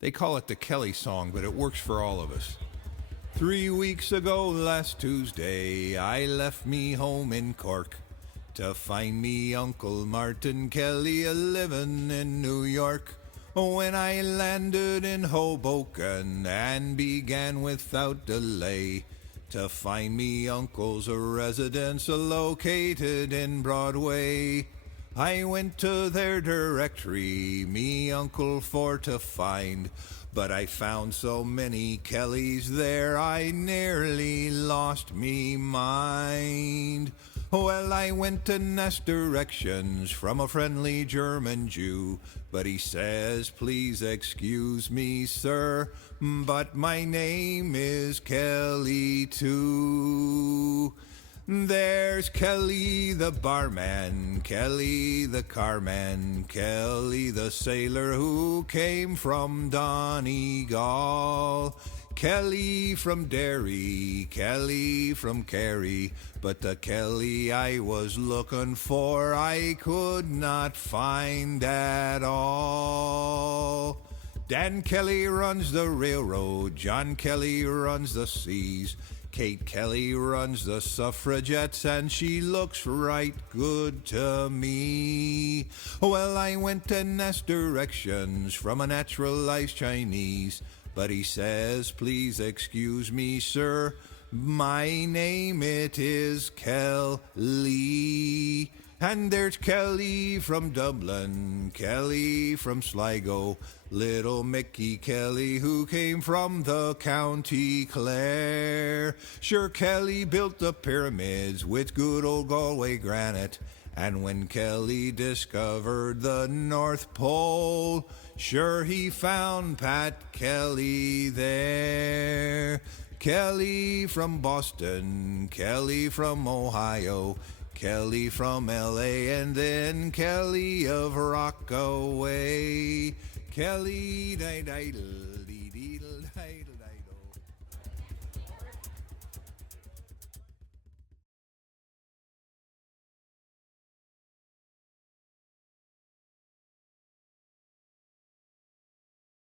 They call it the Kelly song, but it works for all of us. 3 weeks ago last Tuesday, I left me home in Cork to find me Uncle Martin Kelly a-livin' in New York. When I landed in Hoboken and began without delay to find me uncle's residence located in Broadway, I went to their directory, me uncle for to find, but I found so many Kelleys there I nearly lost me mind. Well, I went to ask directions from a friendly German Jew, but he says, please excuse me, sir, but my name is Kelly too. There's Kelly the barman, Kelly the carman, Kelly the sailor who came from Donegal, Kelly from Derry, Kelly from Kerry, but the Kelly I was looking for I could not find at all. Dan Kelly runs the railroad, John Kelly runs the seas, Kate Kelly runs the suffragettes, and she looks right good to me. Well, I went and asked directions from a naturalized Chinese, but he says, please excuse me, sir, my name it is Kelly. And there's Kelly from Dublin, Kelly from Sligo, little Mickey Kelly who came from the County Clare. Sure, Kelly built the pyramids with good old Galway granite, and when Kelly discovered the North Pole, sure he found Pat Kelly there. Kelly from Boston, Kelly from Ohio, Kelly from L.A., and then Kelly of Rockaway. Kelly,